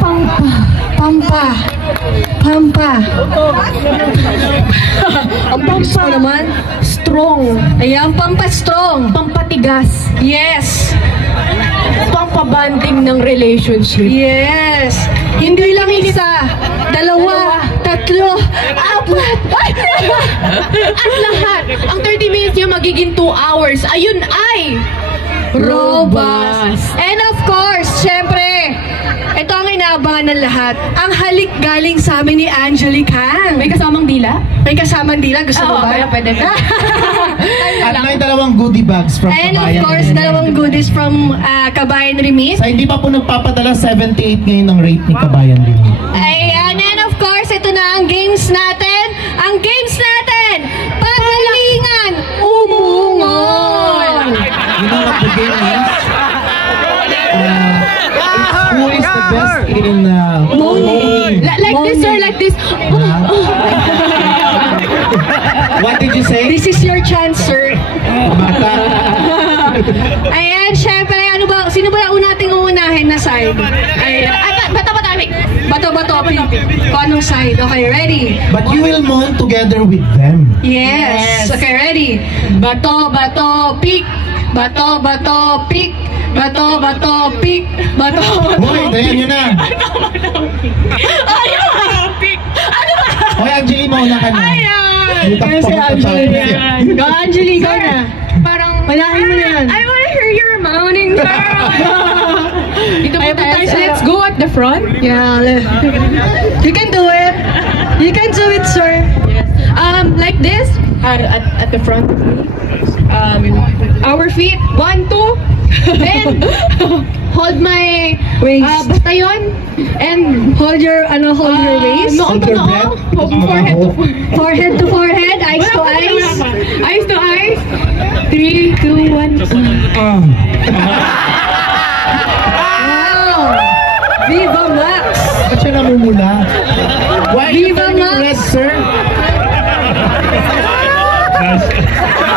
Pampa. Ang Pampa naman, strong. Ayan, Pampa strong. Pampatigas. Yes. Pampabanding ng relationship. Yes. Hindi lang isa, dalawa, tatlo, apat. At lahat, ang 30 minutes niya magiging 2 hours. Ayun ay robust. And of course, syempre, ito ang inaabangan ng lahat. Ang halik galing sa amin ni Angelican. May kasamang dila? May kasamang dila? Gusto mo ba? Pwede na. At may dalawang goodie bags from And Kabayan. of course, dalawang goodies from Kabayan Remis. Sa hindi pa po nagpapadala, 78 ngayon ang rate ni Kabayan Remis. Ayan, and of course, ito na ang games natin. Ang games natin, pagalingan, umungol. You know what the game is? Who is the best in moaning? Like this, sir, like this. What did you say? This is your chance, sir. Bata. Ayan, syempre, ano ba, sino ba yung nating uunahin na side? Ayan, Bato-bato. bato-bato, kung anong side. Okay, ready? But you will moan together with them. Yes. Okay, ready? Bato-bato, pick. Bato-bato, pick. Bato-bato, pick. Bato-bato, Hoy, dayan nyo na. Hoy, Angeli, mauna ka na. Ayan! Kaya si Angeli na. Go, Angeli, go na. Parang, Malahin mo na yan. I wanna hear your moaning, sir. Dito po tayo. Let's go at the front. Yeah, you can do it. You can do it, sir. Like this, at the front of me. Our feet, 1, 2. Then, hold my Waist. bastayon and Hold your waist. noo to noo, forehead to forehead. Forehead to forehead, eyes to eyes. Eyes to eyes. 3, 2, 1. Wow! Viva Max! Ba't siya namumula? Why are you Viva turning Max! red, sir?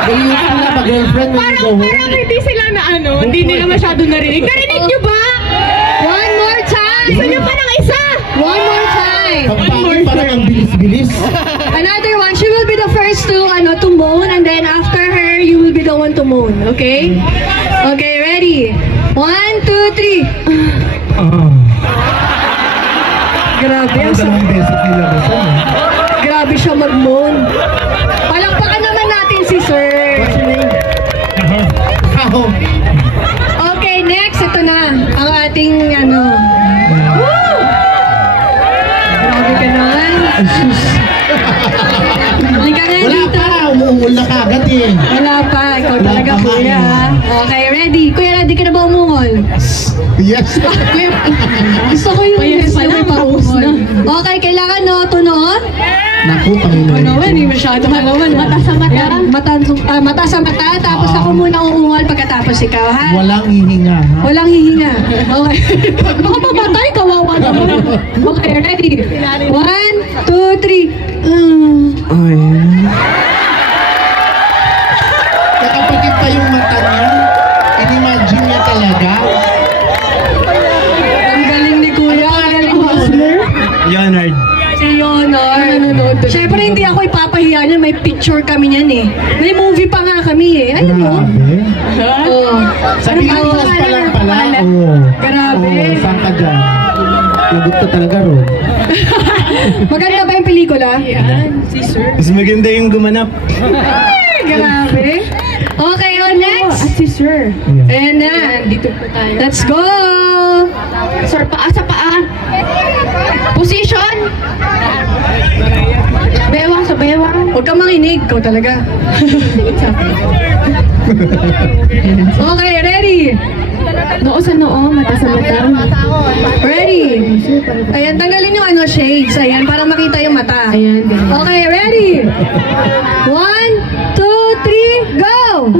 Iiyak na pa-girlfriend when you go home. Parang hindi sila na hindi nila masyado narinig. Narinig nyo ba? One more time! Gusto nyo pa ng isa? One more time! Pagpangin parang ang bilis-bilis. Another one. She will be the first to moan, and then after her, you will be the one to moan. Okay? Okay, ready? 1, 2, 3. Grabe. Dalawang beses nilabasan. Grabe siya mag-moan. Palakpakan naman natin si Sir. What's your name? Okay, next. Ito na. Ang ating Woo! Grabe ka naman. Hindi ka nga Wala dito. pa, umuungol na kagad eh. Wala pa. Ikaw talaga, pa, kuya. Okay, ready? Kuya, ready ka na ba umungol? Yes. Gusto ko yung Yes, pala, paus na. Okay, kailangan tunod. Naku, Panginoon. Hindi masyado. Mata sa mata. Mata sa mata, tapos ako muna uungol pagkatapos ikaw, ha? Walang hihinga, ha? Walang hihinga. Okay. Baka mamatay, kawawa naman. Okay, ready? 1, 2, 3. Nakapagit pa yung mata niya. In-imagine niya talaga. Ang galing ni Kuya. Ang galing ni Hustler. Leonard. Si Leonard. Siyempre, hindi ako ipapahiya niya. May picture kami niyan eh. May movie pa nga kami eh. Ayun mo. Grabe. Oh. Sa Pilipinas pa lang pala. Grabe. Saan ka dyan? Lagot ka talaga, Ron. Maganda ba yung pelikula? Yan, si sir. Mas maganda yung gumanap. Ay, grabe. Okay, next. At si sir. Ayan na. Dito po tayo. Let's go! Sir, paa sa paa. Position. Bewang sa bewang. Huwag kang manginig. Ikaw talaga. Okay, ready? Noo sa noo, mata sa mata. Ready? Ayan, tanggalin yung shades. Ayan, para makita yung mata. Ayan, ganyan. Okay, ready? 1, 2, 3, go!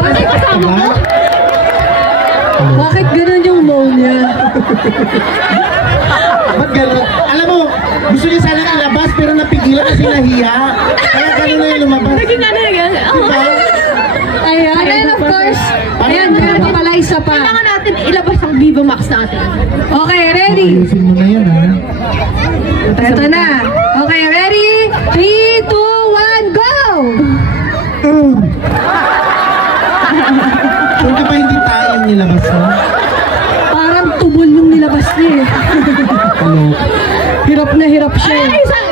Bakit kasama mo? Bakit ganun yung moan niya? Ba't gano'n? Alam mo, gusto niya sana ilabas pero napigilan kasi nahiya. Kaya gano'n na yung lumabas. Naging ano yan? course. Ayan, meron pa pala isa pa. Kailangan natin ilabas ang Viva Max natin. Okay, ready? Ayusin mo na yan, ha? Ito na. Okay, ready? 3, 2, 1, go! Pwede ba hindi tayo yung nilabas mo? Parang tubol yung nilabas niya eh. Ano? Hirap na hirap siya eh.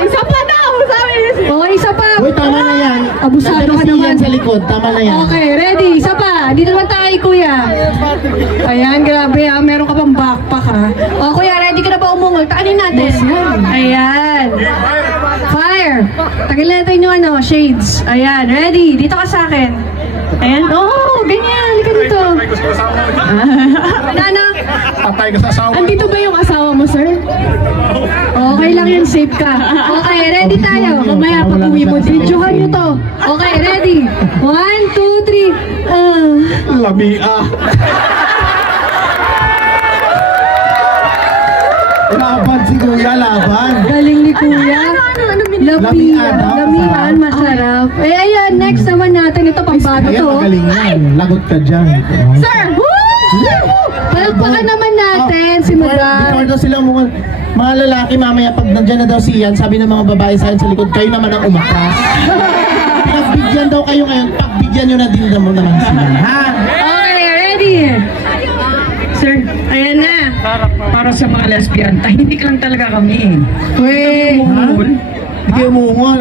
Isa pa daw, sabi niya. Okay, isa pa. Uy, tama na yan. Abusado ka Nandun si naman. Ian sa likod, tama na yan. Okay, ready? Isa pa. Dito naman tayo, kuya. Ayan, grabe ha. Meron ka pang backpack ha. O, kuya, ready ka na ba umungol? Taanin natin. Ayan. Fire. Tagal natin yung shades. Ayan, ready. Dito ka sa akin. Ayan. Oh, ganyan. Halika dito. Ano? Patay ka sa asawa. Andito ba yung asawa mo, sir? Okay lang yun, safe ka. Okay, ready tayo. Mamaya pag uwi mo, videohan nyo to. Okay, ready? 1, 2, 3. Lamia. Laban si Kuya, laban. Galing ni Kuya. Lamian daw. Lamian, masarap. Eh, ayan, next naman natin. Ito, pambago Ayan, to. magaling yan. Lagot ka dyan. Sir! Palagpakan naman natin si Madam. Before daw sila mga lalaki, mamaya pag nandyan na daw si Ian, sabi ng mga babae sa akin sa likod, kayo naman ang umakas. Pinagbigyan daw kayo ngayon, pagbigyan nyo na din naman sila. Ha? Okay, ready? Sir, ayan na. Para sa mga lesbian, tahimik lang talaga kami. Wait. Umungol. Hindi kayo umungol.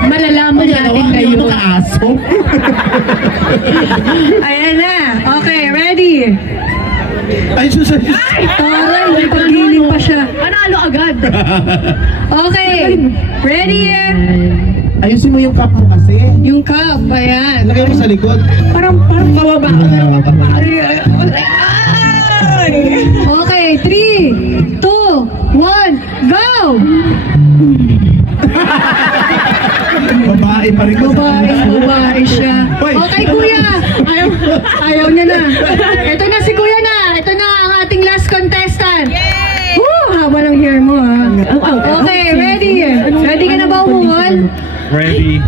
Malalaman natin kayo. Mga aso. Ayan na. Okay, ready? Ay, susay. Taray, may paggiling pa siya. Panalo agad. Okay, ready? Ayusin mo yung cup mo kasi. Yung cup, ayan. Lagay mo sa likod. Parang pababa. Okay, 3, 2, 1, go! Babae pa rin ko. Babae siya. Hoy! Okay, kuya. Ayaw niya na. Ito na si kuya na. Ito na ang ating last contestant. Woo! Haba ng hair mo, ha? Okay, ready? Ready ka na ba umungol? Ready.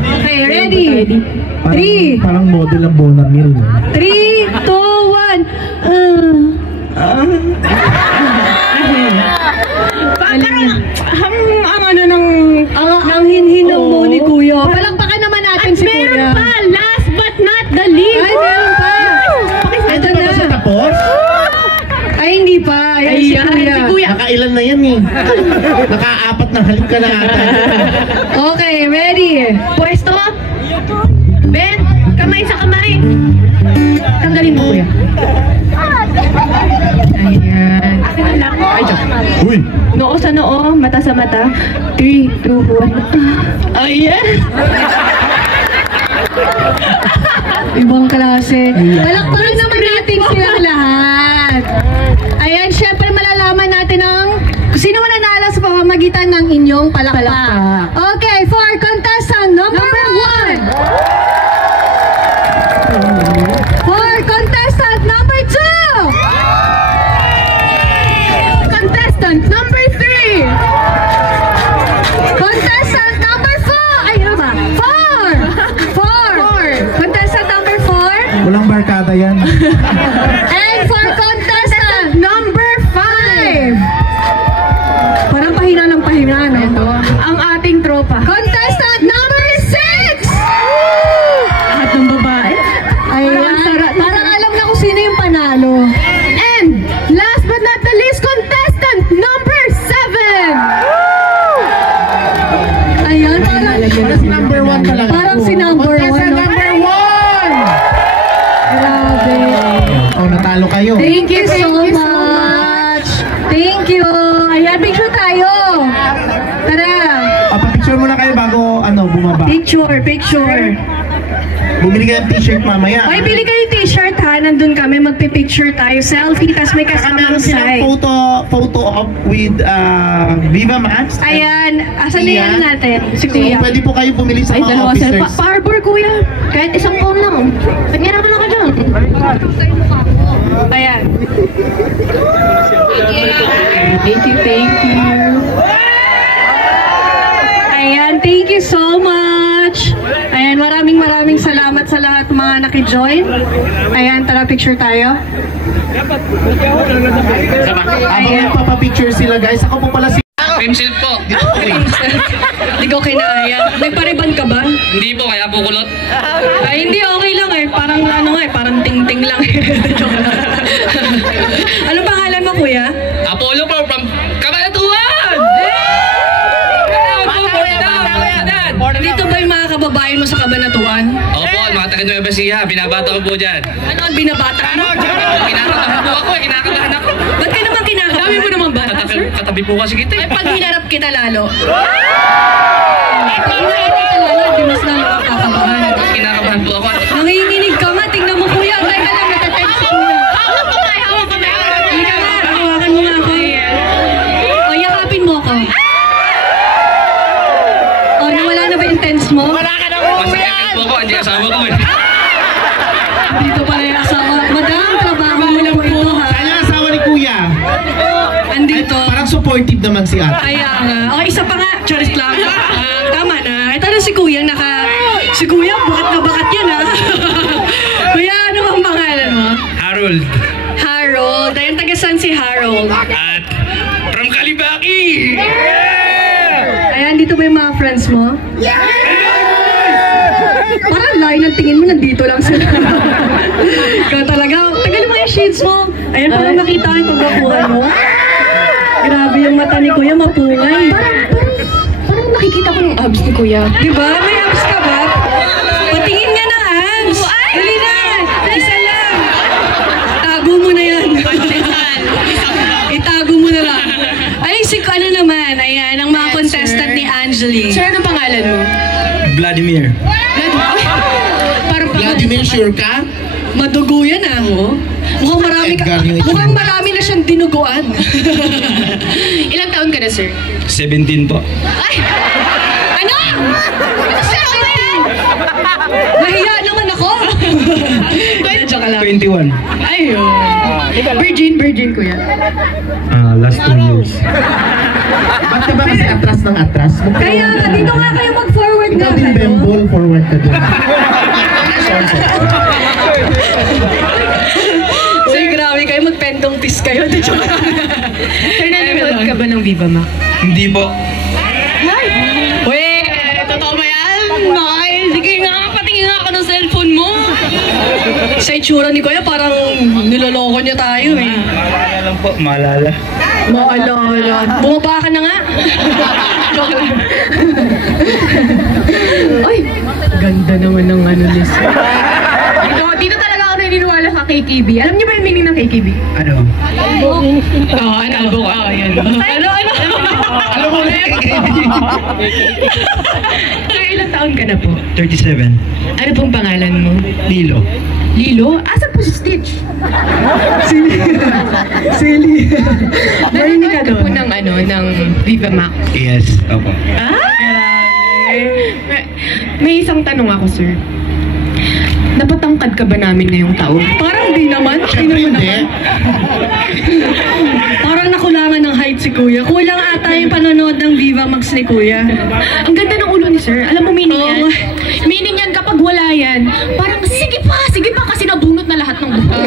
Okay, ready? 3, Parang model ang Bonamil. 3, 2, 1. Ang hinhinaw mo ni kuya. Palakpakan naman natin si kuya. Meron pa, last but not the least. Ay, meron pa. Ito na. Sa tapos? Ay, hindi pa. Ayan si kuya. Nakailan na yan eh. Nakaapat na halik ka na ata. Okay, ready? Pwesto. Ben, kamay sa kamay. Tanggalin mo, kuya. Ayan. Ay, joke. Uy! Noo sa noo, mata sa mata. 3, 2, 1. Ayan. Ibang klase. Palakpakan naman natin silang lahat. Ayan, syempre malalaman natin ang kung sino man nanalo sa pamamagitan ng inyong palakpak. Okay, for contestant number 1. For contestant number 2. Contestant number 3. Contestant number 4. Ay, ano ba? 4. Contestant number 4. Walang barkada yan. And for contestant number 5. Parang pahina ng pahina, no? Ang ating tropa. Contestant number 6. Lahat ng babae. Ayan. Parang alam na kung sino yung panalo. And last but not the least, contestant number 7. Ayan, parang Parang number 1 talaga. Parang si number 1. Contestant number 1! Grabe. Oh, natalo kayo. Thank you so much. Thank you. Ayan, picture tayo. Tara. Papapicture muna kayo bago bumaba. Picture. Bumili kayo ng t-shirt mamaya. Ay, bili kayo t-shirt ha. Nandun kami, magpipicture tayo. Selfie, tas may Saka kasamang meron silang side. photo op with Viva Max. Ayan, asan na yan natin? Si So, Kuya. pwede po kayo bumili sa Ay, mga dalawa sir. officers. Parbor, kuya. Kahit isang phone lang. Pagyan naman ako dyan. Ayan. Thank you. Ayan, thank you so much. Ayan. Ayan, maraming salamat sa lahat mga naki-join. Ayan, tara picture tayo. Habang nagpapapicture sila guys, ako po pala si... Pencil po. Hindi ko kinaya. Nagpariban ka ba? Hindi po, kaya po kulot. Ay, hindi, okay lang eh. Parang ano nga eh, parang ting-ting lang eh. Ano pangalan mo, kuya? Apollo po from Cabanatuan! Dito ba yung mga kababae mo sa Cabanatuan? Opo, mga taga Nueva Ecija, binabata ko po dyan. Ano ang binabata mo? Kinakatahan po ako, kinakatahan ako. Ba't ka naman kinakabahan? Dami mo naman bata, sir? Katabi po kasi kita Ay, eh. pag hinarap kita lalo. Pag hinarap kita lalo, di mas lalo ka kakabahan. Kinakabahan po ako. Nanginginig ka nga, tingnan mo kuya. Teka lang, natatext si kuya. Hawak ko nga. Halika nga, hawakan mo nga ako. O, yakapin mo ako. O, nawala na ba yung tense mo? Masakit po ako, hindi kasama ko eh. Dito pala yung asawa. Madam, trabaho mo lang po ito ha. Kaya ang asawa ni Kuya. Andito. Parang supportive naman si ate. Kaya nga. O, isa pa nga. Charis lang. Tama na. Ito na si Kuya. Si Kuya, bukat na bakat yan ha. Kuya, ano bang pangalan mo? Harold. Harold. Ayun, taga-san si Harold. At from Kalibaki! Ayan, dito ba yung mga friends mo? Parang layo ng tingin mo, nandito lang sila. Ikaw talaga. Tagal mo yung shades mo. Ayan, parang nakita ko yung pagkakuhan mo. Grabe yung mata ni Kuya, mapungay. Parang nakikita ko yung abs ni Kuya. Diba? May abs ka ba? Patingin nga ng abs. Dali na. Isa lang. Tago mo na yan. Itago mo na lang. Ay, si ano naman. Ayan, ang mga contestant ni Angeli. Sir, anong pangalan mo? Vladimir. Parang Vladimir, sure ka? madugo yan ah. Mukhang marami na siyang dinuguan. Ilang taon ka na, sir? 17 po. Ay! Ano? Sabi na yan! Nahiya naman ako. Joke lang. 21. Ayun. Virgin, kuya. Last 2 years. Ba't ka ba kasi atras ng atras? Kaya, dito nga kayo mag-forward Ikaw nga din kayo. bembol, forward ka din. So, grabe kayo, mag-pendong piece kayo. Sir, nanonood ka ba ng Viva Max? Hindi po. Weh, totoo ba yan? Nay, sige nga, patingin nga ako ng cellphone mo. Sa itsura ni Kuya, parang niloloko niya tayo eh. Maalala lang po, maalala. Maalala. Bumaba ka na nga. Joke lang. Ay, ganda naman ng ano ni sir. Dito talaga ako naniniwala sa KKB. Alam niyo ba yung meaning ng KKB? Ano? Albok. Yan. Ano? Alam mo na Sir, ilang taon ka na po? 37. Ano pong pangalan mo? Lilo. Lilo? Asa po si Stitch? Silly. Narinig ka po ng ng Viva Max. Yes, opo. May isang tanong ako, sir. Napatangkad ka ba namin ngayong taon? Parang di naman. Siyempre hindi. Parang nakulangan ng height si Kuya. Kulang ata yung panonood ng Viva Max ni Kuya. Ang ganda ng ulo ni sir. Alam mo meaning yan? Oo. Meaning yan kapag wala yan, parang sige pa kasi nabunot na lahat ng buhay.